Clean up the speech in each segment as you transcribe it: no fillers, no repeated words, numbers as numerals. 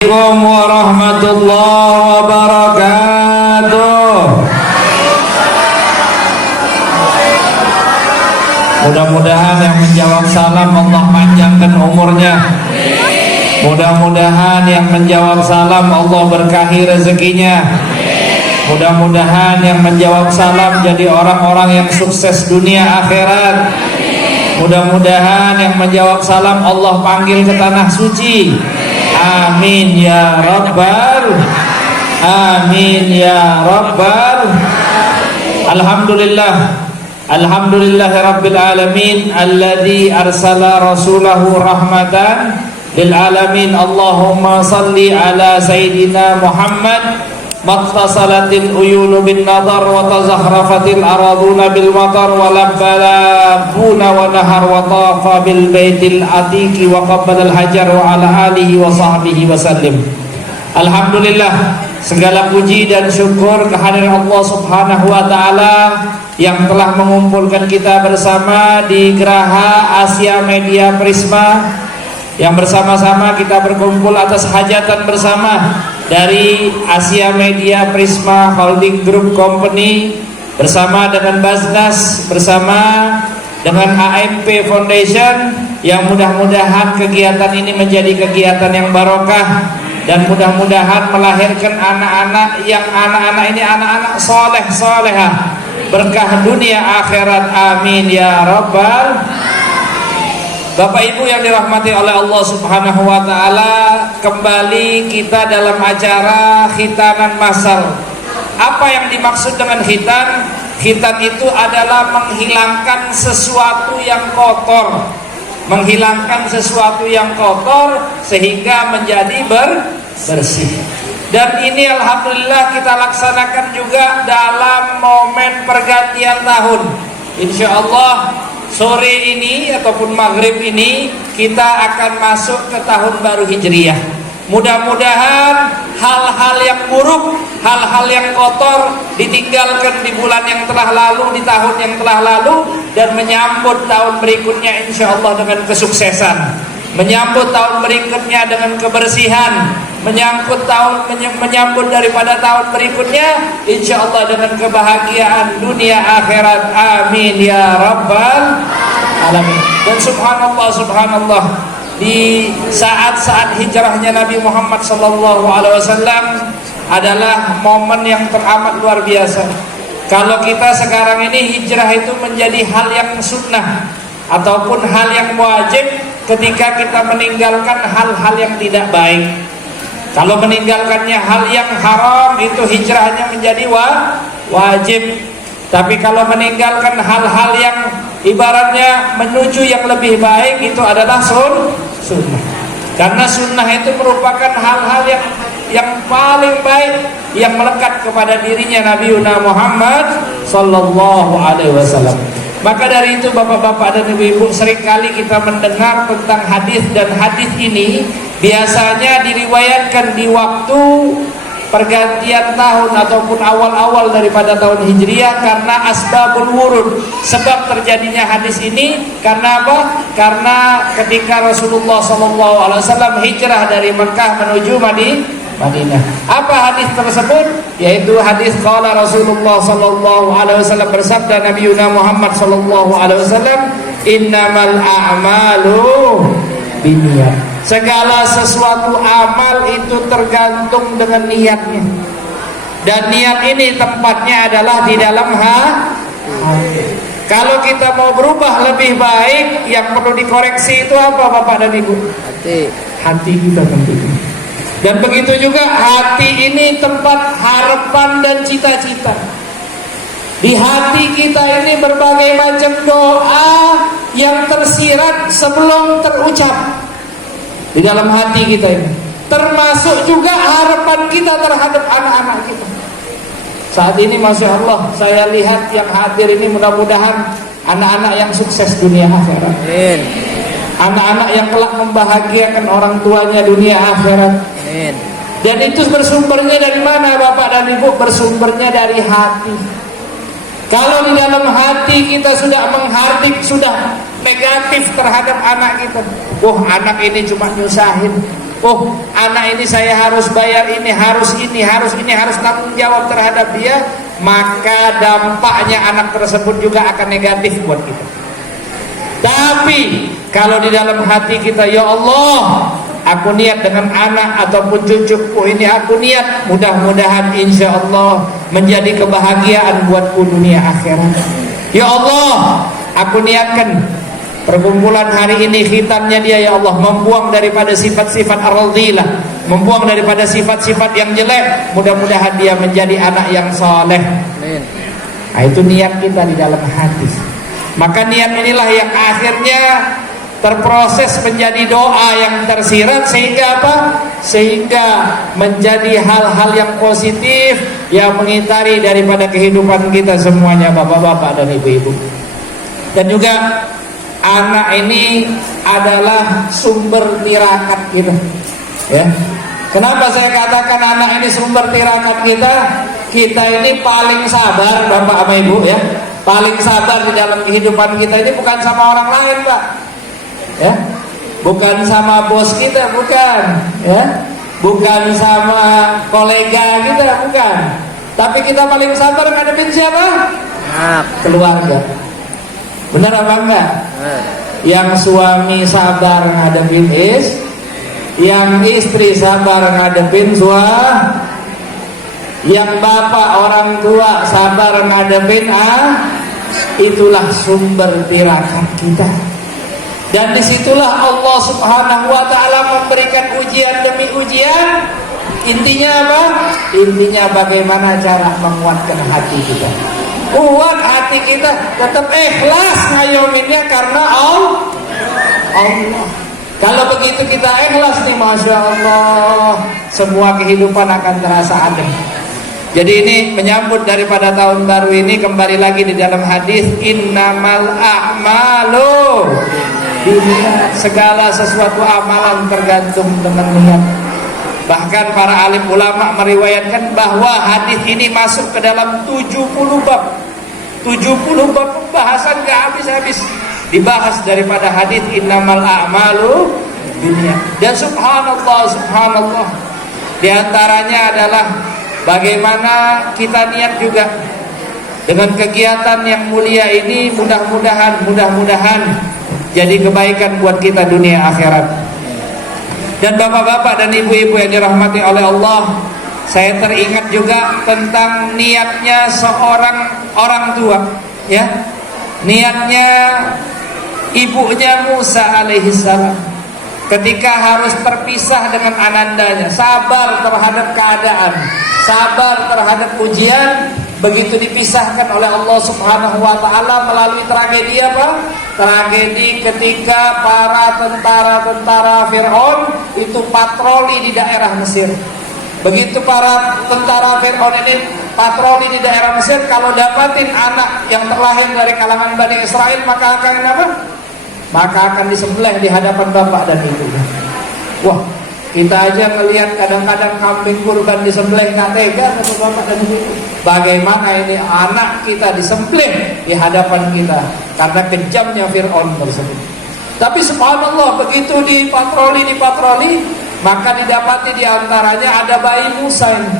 Assalamualaikum warahmatullahi wabarakatuh. Mudah-mudahan yang menjawab salam Allah panjangkan umurnya. Mudah-mudahan yang menjawab salam Allah berkahi rezekinya. Mudah-mudahan yang menjawab salam jadi orang-orang yang sukses dunia akhirat. Mudah-mudahan yang menjawab salam Allah panggil ke tanah suci. Amin ya rabbal amin ya rabbal. Alhamdulillah rabbil alamin alladzi arsala rasulahu rahmatan lil alamin. Allahumma salli ala sayyidina Muhammad. Mattasalatil uyunu bin nadar wa tazakhrafatil araduna bil matar wa labbalabuna wa nahar wa tafa bil baitil atiqi wa qabbalal hajar wa ala alihi wa sahbihi wa sallim. Alhamdulillah, segala puji dan syukur kehadiran Allah Subhanahu wa taala yang telah mengumpulkan kita bersama di Geraha Asia Media Prisma, yang bersama-sama kita berkumpul atas hajatan bersama dari Asia Media Prisma Holding Group Company bersama dengan Basnas, bersama dengan AMP Foundation, yang mudah-mudahan kegiatan ini menjadi kegiatan yang barokah dan mudah-mudahan melahirkan anak-anak ini anak-anak soleh solehah, berkah dunia akhirat. Amin ya rabbal. Bapak Ibu yang dirahmati oleh Allah Subhanahu wa taala, kembali kita dalam acara khitanan masal. Apa yang dimaksud dengan khitan? Khitan itu adalah menghilangkan sesuatu yang kotor. Menghilangkan sesuatu yang kotor sehingga menjadi bersih. Dan ini alhamdulillah kita laksanakan juga dalam momen pergantian tahun. Insyaallah sore ini ataupun maghrib ini kita akan masuk ke tahun baru Hijriyah. Mudah-mudahan hal-hal yang buruk, hal-hal yang kotor ditinggalkan di bulan yang telah lalu, di tahun yang telah lalu, dan menyambut tahun berikutnya insyaallah dengan kesuksesan, menyambut tahun berikutnya dengan kebersihan, menyambut daripada tahun berikutnya insyaallah dengan kebahagiaan dunia akhirat. Amin ya rabbal alamin. Dan subhanallah, di saat-saat hijrahnya Nabi Muhammad SAW adalah momen yang teramat luar biasa. Kalau kita sekarang ini hijrah itu menjadi hal yang sunnah ataupun hal yang wajib ketika kita meninggalkan hal-hal yang tidak baik. Kalau meninggalkannya hal yang haram itu hijrahnya menjadi wajib. Tapi kalau meninggalkan hal-hal yang ibaratnya menuju yang lebih baik itu adalah sunnah. Karena sunnah itu merupakan hal-hal yang paling baik yang melekat kepada dirinya Nabi Muhammad sallallahu alaihi wasallam. Maka dari itu bapak-bapak dan ibu-ibu, seringkali kita mendengar tentang hadis, dan hadis ini biasanya diriwayatkan di waktu pergantian tahun ataupun awal-awal daripada tahun Hijriyah karena asbabul wurud. Sebab terjadinya hadis ini karena apa? Karena ketika Rasulullah SAW hijrah dari Mekah menuju Madinah. Apa hadis tersebut? Yaitu hadis qala Rasulullah SAW bersabda Nabi Muhammad SAW, innamal a'malu binniyat. Segala sesuatu amal itu tergantung dengan niatnya. Dan niat ini tempatnya adalah di dalam hati. Kalau kita mau berubah lebih baik, yang perlu dikoreksi itu apa Bapak dan Ibu? Hati kita tentunya. Dan begitu juga hati ini tempat harapan dan cita-cita. Di hati kita ini berbagai macam doa yang tersirat sebelum terucap di dalam hati kita ini, termasuk juga harapan kita terhadap anak-anak kita. Saat ini Masya Allah, saya lihat yang hadir ini mudah-mudahan anak-anak yang sukses dunia akhirat. Amin. Anak-anak yang kelak membahagiakan orang tuanya dunia akhirat. Amin. Dan itu bersumbernya dari mana Bapak dan Ibu? Bersumbernya dari hati. Kalau di dalam hati kita sudah menghardik, sudah negatif terhadap anak kita, anak ini cuma nyusahin, Oh, anak ini saya harus bayar ini, harus tanggung jawab terhadap dia, maka dampaknya anak tersebut juga akan negatif buat kita. Tapi kalau di dalam hati kita, ya Allah, aku niat dengan anak ataupun cucuku ini, aku niat mudah-mudahan insya Allah menjadi kebahagiaan buatku dunia akhirat. Ya Allah, aku niatkan perkumpulan hari ini khitannya dia, ya Allah, membuang daripada sifat-sifat ar-radhilah, membuang daripada sifat-sifat yang jelek, mudah-mudahan dia menjadi anak yang soleh. Nah, itu niat kita di dalam hati. Maka niat inilah yang akhirnya terproses menjadi doa yang tersirat, sehingga apa? Sehingga menjadi hal-hal yang positif yang mengitari daripada kehidupan kita semuanya, bapak-bapak dan ibu-ibu. Dan juga anak ini adalah sumber tirakat kita, ya. Kenapa saya katakan anak ini sumber tirakat kita? Kita ini paling sabar, bapak sama ibu, ya. Paling sabar di dalam kehidupan kita ini bukan sama orang lain, pak, ya. Bukan sama bos kita, bukan, ya. Bukan sama kolega kita, bukan. Tapi kita paling sabar ngadepin siapa? Keluarga. Benar apa enggak? Yang suami sabar ngadepin yang istri sabar ngadepin yang bapak orang tua sabar ngadepin itulah sumber tirakat kita. Dan disitulah Allah Subhanahu wa ta'ala memberikan ujian demi ujian. Intinya apa? Intinya bagaimana cara menguatkan hati kita. Kuat hati kita, tetap ikhlas ngayominnya karena Allah. Kalau begitu kita ikhlas nih, Masya Allah, semua kehidupan akan terasa adem. Jadi ini menyambut daripada tahun baru ini, kembali lagi di dalam hadis, innamal a'malu binniyat, segala sesuatu amalan tergantung dengan niat. Bahkan para alim ulama meriwayatkan bahwa hadis ini masuk ke dalam 70 bab. 70 bab pembahasan gak habis-habis dibahas daripada hadis innamal a'malu binniyat. Dan subhanallah, di antaranya adalah bagaimana kita niat juga dengan kegiatan yang mulia ini, mudah-mudahan jadi kebaikan buat kita dunia akhirat. Dan bapak-bapak dan ibu-ibu yang dirahmati oleh Allah, saya teringat juga tentang niatnya seorang orang tua, ya. Niatnya ibunya Musa alaihissalam ketika harus terpisah dengan anandanya, sabar terhadap keadaan, sabar terhadap ujian. Begitu dipisahkan oleh Allah Subhanahu wa ta'ala melalui tragedi apa? Tragedi ketika para tentara Fir'aun itu patroli di daerah Mesir. Begitu para tentara Fir'aun ini patroli di daerah Mesir, kalau dapatin anak yang terlahir dari kalangan Bani Israel, maka akan apa? Maka akan disembelih di hadapan bapak dan ibunya. Wah, kita aja ngelihat kadang-kadang kambing kurban disembelih nggak tega sama bapak dan ibu. Bagaimana ini anak kita disembelih di hadapan kita karena kejamnya Fir'aun tersebut. Tapi subhanallah, begitu dipatroli, maka didapati di antaranya ada bayi Musa ini.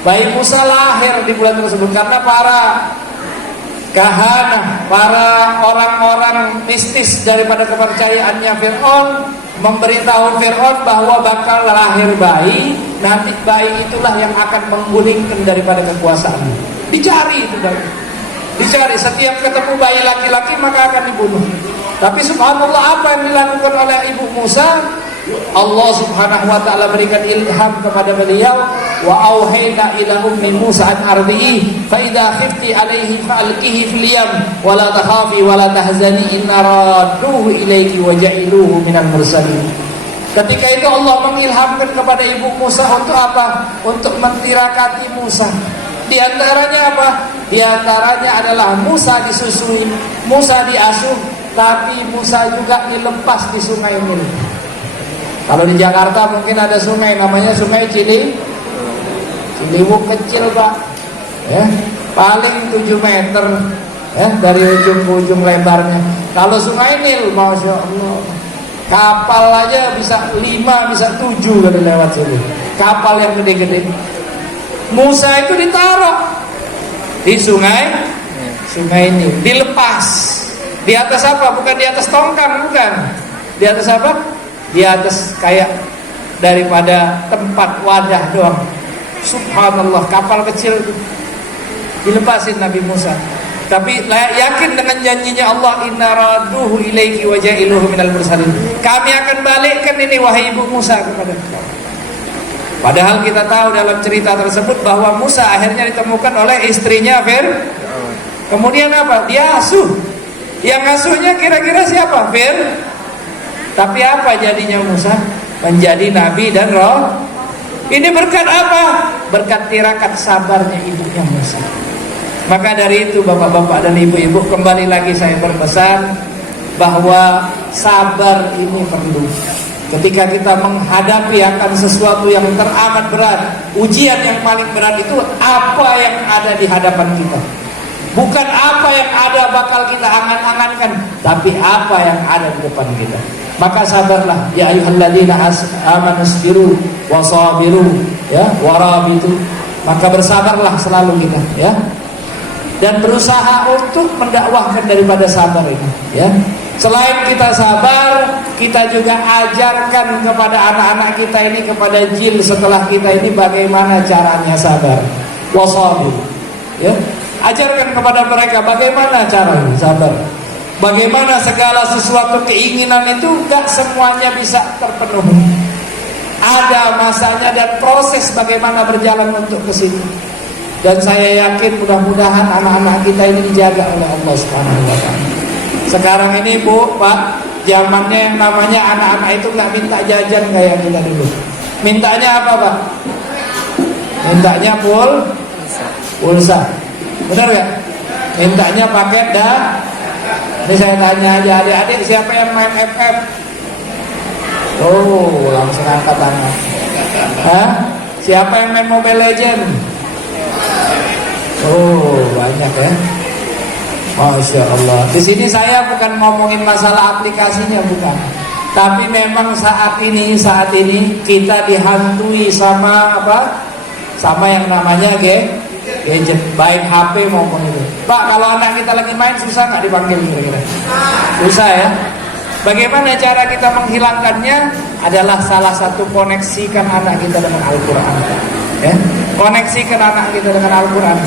Bayi Musa lahir di bulan tersebut karena para kahana, para orang-orang mistis daripada kepercayaannya Fir'aun memberitahu Fir'aun bahwa bakal lahir bayi. Nanti bayi itulah yang akan menggulingkan daripada kekuasaan. Dicari itu bayi, dicari. Setiap ketemu bayi laki-laki maka akan dibunuh. Tapi subhanallah, apa yang dilakukan oleh ibu Musa? Allah Subhanahu wa ta'ala berikan ilham kepada beliau, wa auhayna ila ummi Musa an ardihi fa idza khifti alaihi fa'alqihi fil yam wa la takhafi wa la tahzani inna radduhu ilayki wa ja'iluhu minal mursalin. Ketika itu Allah mengilhamkan kepada ibu Musa untuk apa? Untuk mentirakati Musa. Di antaranya apa? Di antaranya adalah Musa disusui, Musa diasuh, tapi Musa juga dilepas di sungai Nil. Kalau di Jakarta mungkin ada sungai namanya Sungai Ciliwung kecil, Pak. Ya, paling 7 meter ya dari ujung ke ujung lebarnya. Kalau Sungai Nil, Masya Allah, Kapal aja bisa 5, bisa 7 kalau lewat sini. Kapal yang gede-gede. Musa itu ditaruh di sungai ini, dilepas. Di atas apa? Bukan di atas tongkang, bukan. Di atas apa? Di atas kayak daripada tempat wadah doang. Subhanallah, kapal kecil dilepasin Nabi Musa. Tapi yakin dengan janjinya Allah, inna raduhu ilaiki wa ja'iluhu minal mursalin. Kami akan balikkan ini wahai ibu Musa kepada engkau. Padahal kita tahu dalam cerita tersebut bahwa Musa akhirnya ditemukan oleh istrinya Fir. Kemudian apa? Dia asuh. Yang asuhnya kira-kira siapa? Fir. Tapi apa jadinya Musa? Menjadi nabi dan roh. Ini berkat apa? Berkat tirakat sabarnya ibunya Musa. Maka dari itu bapak-bapak dan ibu-ibu, kembali lagi saya berpesan bahwa sabar ini perlu. Ketika kita menghadapi akan sesuatu yang teramat berat, ujian yang paling berat itu apa yang ada di hadapan kita. Bukan apa yang ada bakal kita angan-angankan, tapi apa yang ada di depan kita. Maka sabarlah, ya ayyuhalladzina amanu sabiru wasabiru, ya, warabitu. Maka bersabarlah selalu kita, ya. Dan berusaha untuk mendakwahkan daripada sabar ini, ya. Selain kita sabar, kita juga ajarkan kepada anak-anak kita ini, kepada jil setelah kita ini bagaimana caranya sabar. Wasabir, ya. Ajarkan kepada mereka bagaimana caranya sabar. Bagaimana segala sesuatu keinginan itu gak semuanya bisa terpenuhi. Ada masanya dan proses bagaimana berjalan untuk ke situ. Dan saya yakin mudah-mudahan anak-anak kita ini dijaga oleh Allah Subhanahu wa taala. Sekarang ini Bu, Pak, zamannya yang namanya anak-anak itu nggak minta jajan kayak kita dulu. Mintanya apa, Pak? Mintanya pulsa. Benar ya? Mintanya paket dah. Ini saya tanya aja adik-adik, siapa yang main FF? Oh, langsung angkat tangan. Hah? Siapa yang main Mobile Legend? Oh, banyak ya. Masya Allah. Di sini saya bukan ngomongin masalah aplikasinya, bukan. Tapi memang saat ini kita dihantui sama apa? Sama yang namanya gadget, baik HP maupun itu. Pak, kalau anak kita lagi main susah nggak dipanggil kira-kira? Susah ya. Bagaimana cara kita menghilangkannya? Adalah salah satu koneksikan anak kita dengan Al-Quran. Ya? Koneksikan anak kita dengan Al-Quran.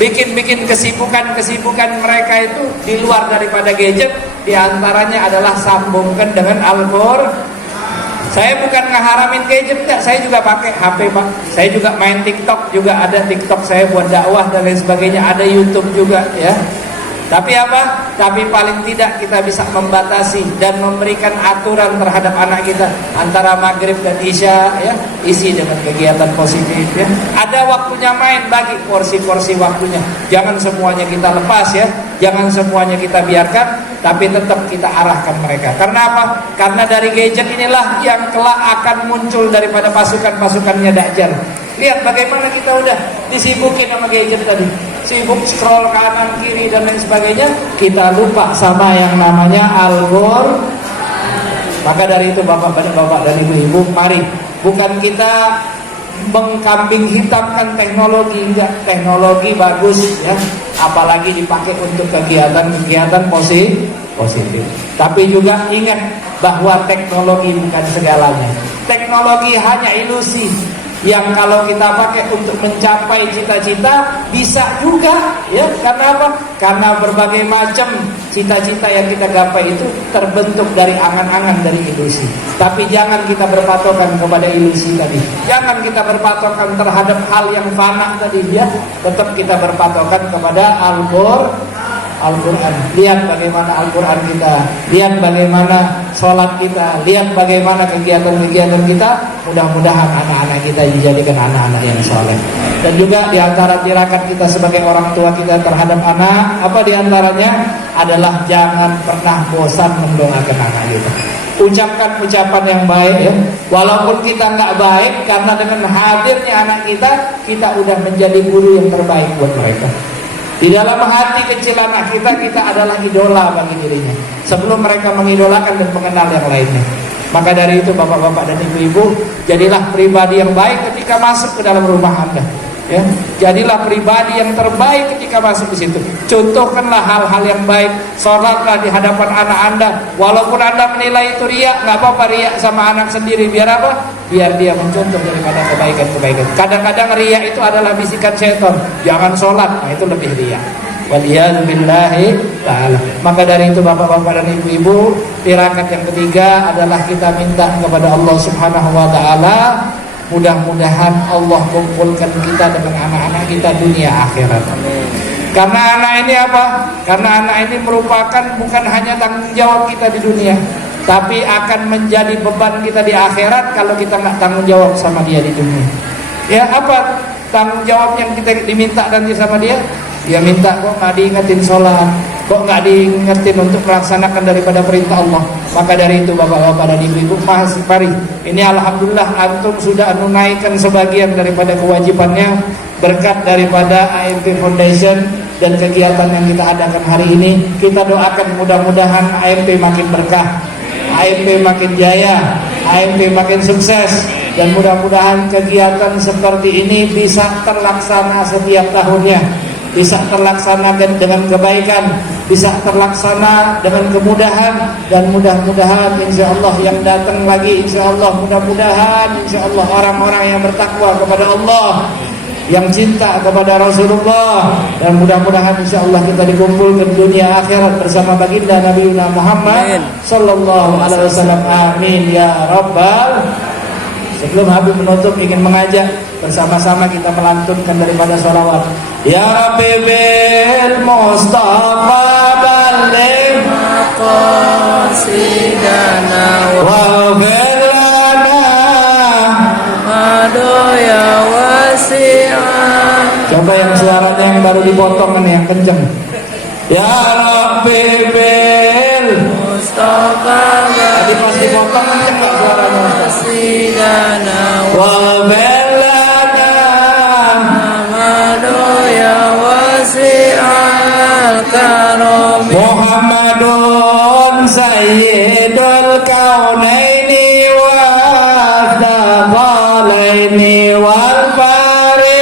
Bikin kesibukan mereka itu di luar daripada gadget. Di antaranya adalah sambungkan dengan Al-Quran. Saya bukan ngeharamin gadget, enggak. Saya juga pakai HP, Pak. Saya juga main TikTok, juga ada TikTok saya buat dakwah dan lain sebagainya. Ada YouTube juga, ya. Tapi apa? Tapi paling tidak kita bisa membatasi dan memberikan aturan terhadap anak kita antara maghrib dan isya, ya, isi dengan kegiatan positif, ya. Ada waktunya main, bagi porsi-porsi waktunya. Jangan semuanya kita lepas, ya. Jangan semuanya kita biarkan, tapi tetap kita arahkan mereka. Karena apa? Karena dari gadget inilah yang kelak akan muncul daripada pasukan-pasukannya Dajjal. Lihat bagaimana kita udah disibukin sama gadget tadi. Sibuk scroll kanan kiri dan lain sebagainya, kita lupa sama yang namanya Al-Qur'an. Maka dari itu bapak-bapak dan ibu-ibu, mari bukan kita mengkambing hitamkan teknologi, enggak. Teknologi bagus, ya, apalagi dipakai untuk kegiatan-kegiatan positif. Tapi juga ingat bahwa teknologi bukan segalanya. Teknologi hanya ilusi yang kalau kita pakai untuk mencapai cita-cita bisa juga, ya. Karena apa? Karena berbagai macam cita-cita yang kita gapai itu terbentuk dari angan-angan, dari ilusi. Tapi jangan kita berpatokan kepada ilusi tadi. Jangan kita berpatokan terhadap hal yang fana tadi, ya. Tetap kita berpatokan kepada Al-Quran. Lihat bagaimana Al-Quran kita, lihat bagaimana sholat kita, lihat bagaimana kegiatan-kegiatan kita. Mudah-mudahan anak-anak kita dijadikan anak-anak yang soleh. Dan juga diantara tirakat kita sebagai orang tua kita terhadap anak, apa diantaranya adalah jangan pernah bosan mendoakan anak kita. Ucapkan ucapan yang baik, ya. Walaupun kita nggak baik, karena dengan hadirnya anak kita udah menjadi guru yang terbaik buat mereka. Di dalam hati kecil anak kita adalah idola bagi dirinya sebelum mereka mengidolakan dan mengenal yang lainnya. Maka dari itu bapak-bapak dan ibu-ibu, jadilah pribadi yang baik ketika masuk ke dalam rumah Anda. Ya, jadilah pribadi yang terbaik ketika masuk di situ. Contohkanlah hal-hal yang baik. Sholatlah di hadapan anak Anda. Walaupun Anda menilai itu riak, nggak apa-apa riak sama anak sendiri. Biar apa? Biar dia mencontoh daripada kebaikan-kebaikan. Kadang-kadang riak itu adalah bisikan setan. Jangan sholat, nah itu lebih riak. Waliyadzubillahi ta'ala. Maka dari itu bapak-bapak dan ibu-ibu, tirakat yang ketiga adalah kita minta kepada Allah Subhanahu wa ta'ala, mudah-mudahan Allah kumpulkan kita dengan anak-anak kita dunia akhirat. Amin. Karena anak ini apa? Karena anak ini merupakan bukan hanya tanggung jawab kita di dunia, tapi akan menjadi beban kita di akhirat kalau kita nggak tanggung jawab sama dia di dunia. Ya, apa tanggung jawab yang kita diminta nanti sama dia? Dia minta kok nggak diingetin sholat, kok nggak diingetin untuk melaksanakan daripada perintah Allah. Maka dari itu bapak-bapak dan ibu-ibu, mari ini alhamdulillah antum sudah menunaikan sebagian daripada kewajibannya berkat daripada AMP Foundation dan kegiatan yang kita adakan hari ini. Kita doakan mudah-mudahan AMP makin berkah, AMP makin jaya, AMP makin sukses, dan mudah-mudahan kegiatan seperti ini bisa terlaksana setiap tahunnya, bisa terlaksana dengan kebaikan, bisa terlaksana dengan kemudahan, dan mudah-mudahan insya Allah yang datang lagi, insya Allah mudah-mudahan insya Allah orang-orang yang bertakwa kepada Allah, yang cinta kepada Rasulullah, dan mudah-mudahan insya Allah kita dikumpulkan dunia akhirat bersama baginda Nabi Muhammad sallallahu alaihi wasallam. Amin ya rabbal. Sebelum Habib menutup, ingin mengajak bersama-sama kita melantunkan daripada sholawat. Ya Rabbi bil Mustafa baligh maqasidana wa ghfir lana ya wasi'ah. Coba yang suaranya yang baru dipotong ini yang kenceng. Ya Rabbi bil Mustafa tadi pas dipotong kenceng nggak suaranya? Wa belana Muhammadu ya wasi'al karam Muhammadun sayyidul kaunaini wa dzalaini wal fariqaini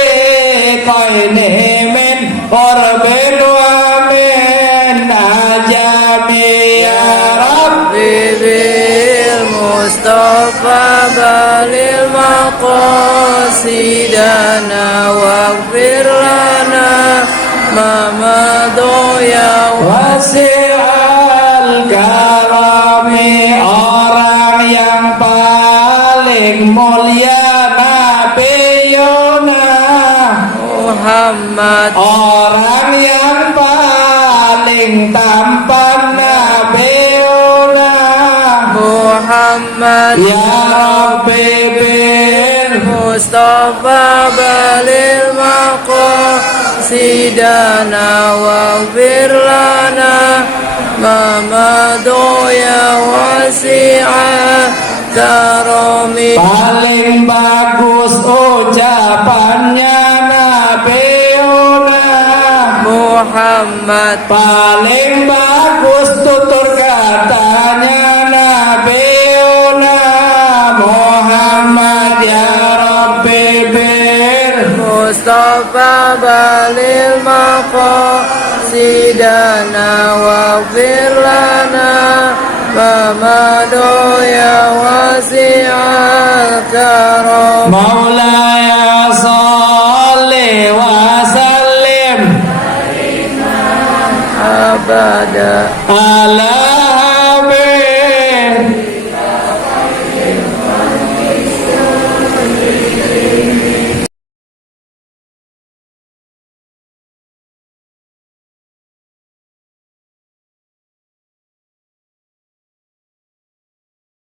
min qurbin wa min ajami ya Rabbi bil Mustafa balil maqasidana waghfir lana mamadu ya wasi'al karami. Orang yang paling mulia Nabiyuna Muhammad, orang yang paling tampan Nabiyuna Muhammad. Ya Rabbi bil Mustafa balil maqasidana waghfir lana mamadu ya wasi'ah karami. Paling bagus ucapannya Nabiuna Muhammad, paling bagus tutur katanya Nabiuna Muhammad. Ya Rabbi bil Mustafa balil maqasidana waghfir lana mamadu ya wasi'al karam. Maulaya salli wa sallim abada ala